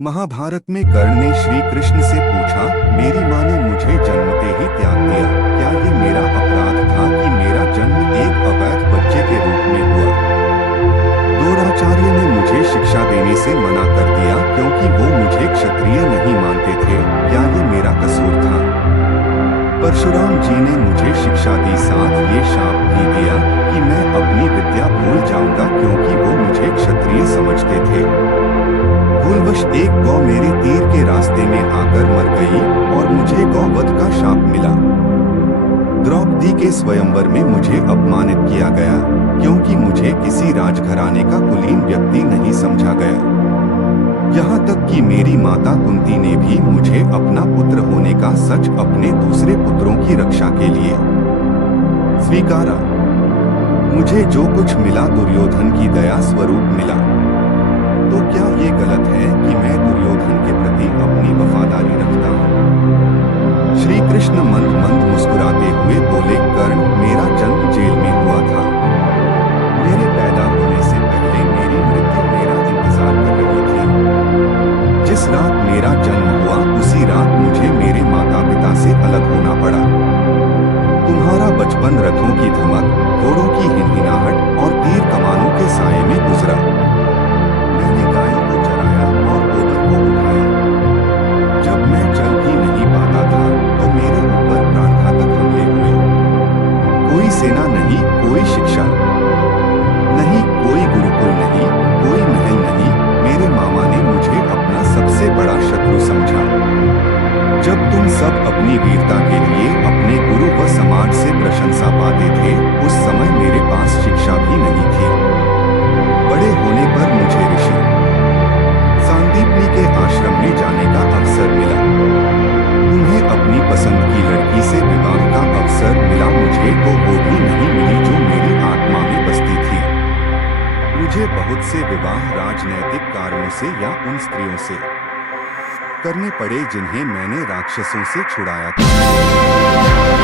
महाभारत में कर्ण ने श्री कृष्ण से पूछा, मेरी माँ ने मुझे जन्मते ही त्याग दिया, क्या ये मेरा अपराध था कि मेरा जन्म एक अवैध बच्चे के रूप में हुआ? द्रोणाचार्य ने मुझे शिक्षा देने से मना कर दिया क्योंकि वो मुझे क्षत्रिय नहीं मानते थे, क्या ये मेरा कसूर था? परशुराम जी ने मुझे शिक्षा दी, साथ ये शाप भी दिया कि मैं अपनी विद्या भूल जाऊंगा क्योंकि वो मुझे क्षत्रिय समझते थे। भूलवश एक गौ मेरे तीर के रास्ते में आकर मर गई और मुझे गौवध का शाप मिला। द्रौपदी के स्वयंवर में मुझे अपमानित किया गया क्योंकि मुझे किसी राजघराने का कुलीन व्यक्ति नहीं समझा गया। यहाँ तक कि मेरी माता कुंती ने भी मुझे अपना पुत्र होने का सच अपने दूसरे पुत्रों की रक्षा के लिए स्वीकारा। मुझे जो कुछ मिला दुर्योधन की दया स्वरूप मिला। तो क्या ये गलत है कि मैं दुर्योधन के प्रति अपनी वफादारी रखता हूँ? श्री कृष्ण मंद मंद मुस्कुराते हुए बोले, कर्ण, मेरा जन्म जेल में हुआ था। मेरे पैदा होने से पहले मेरी मृत्यु मेरा इंतजार कर रही थी। जिस रात मेरा जन्म हुआ उसी रात मुझे मेरे माता पिता से अलग होना पड़ा। तुम्हारा बचपन रथों की धमक, घोड़ों की हिनहिनाहट और तीर कमानों के साये में गुजरा। मैंने गायों को चराया और गोबर को उठाया। जब मैं चल भी नहीं पाता था तो मेरे ऊपर प्राणघातक हमले हुए। कोई सेना नहीं, कोई शिक्षा नहीं, कोई गुरुकुल नहीं, कोई महल नहीं, मेरे मामा ने मुझे अपना सबसे बड़ा शत्रु समझा। जब तुम सब अपनी वीरता के लिए अपने गुरु व समाज से प्रशंसा पाते थे, उस समय मेरे पास शिक्षा भी नहीं थी। बड़े होने पर मुझे ऋषि सांदीपनी के आश्रम में जाने का अवसर मिला। तुम्हें अपनी पसंद की लड़की से विवाह का अवसर मिला, मुझे तो वो भी नहीं मिली जो मेरी आत्मा में बसती थी। मुझे बहुत से विवाह राजनैतिक कारणों से या उन स्त्रियों से करने पड़े जिन्हें मैंने राक्षसों से छुड़ाया था।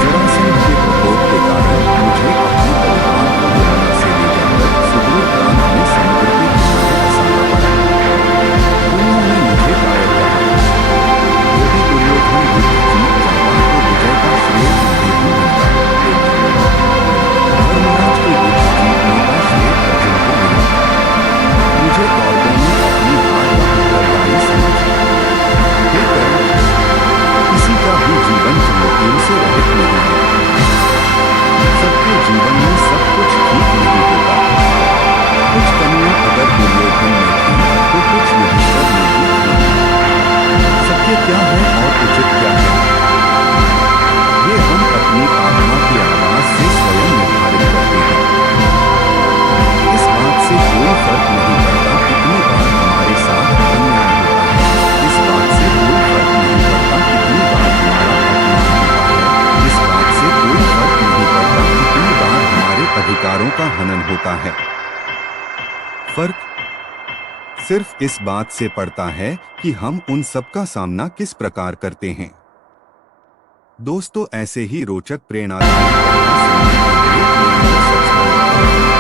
जरासंध के प्रकोप के कारण मुझे अपने परिवार को यमुना से ले जाकर सुदूर प्रांत में समुद्र के किनारे बसाना पड़ा। उन्होंने मुझे कायर कहा, यदि दुर्योधन युद्ध जीत जाता तो विजय का श्रेय तुम्हें ही मिलता, धर्मराज के युद्ध जीतने का श्रेय अर्जुन को मिलता। मुझे कौरवों ने अपनी हार का उत्तरदायी समझा। किसी का भी जीवन चुनौतियों से रहित नहीं है। सबके जीवन में सब कुछ ठीक नहीं होता। कुछ कमियां अगर दुर्योधन में थी तो कुछ युधिष्ठिर में भी थी। सत्य क्या है और उचित क्या है, ये हम अपनी आत्मा की आवाज से स्वयं निर्धारित करते हैं। इस बात से कोई फर्क नहीं पड़ता कितनी बार हमारे साथ अन्याय होता है। इस बात से कोई फर्क नहीं पड़ता कितनी बार हमारा अपमान होता है। इस बात से कोई फर्क नहीं पड़ता कितनी बार हमारे अधिकारों का हनन होता है। फर्क सिर्फ इस बात से पड़ता है कि हम उन सब का सामना किस प्रकार करते हैं। दोस्तों, ऐसे ही रोचक प्रेरणादायक कथा सुनने के लिए सब्सक्राइब करें।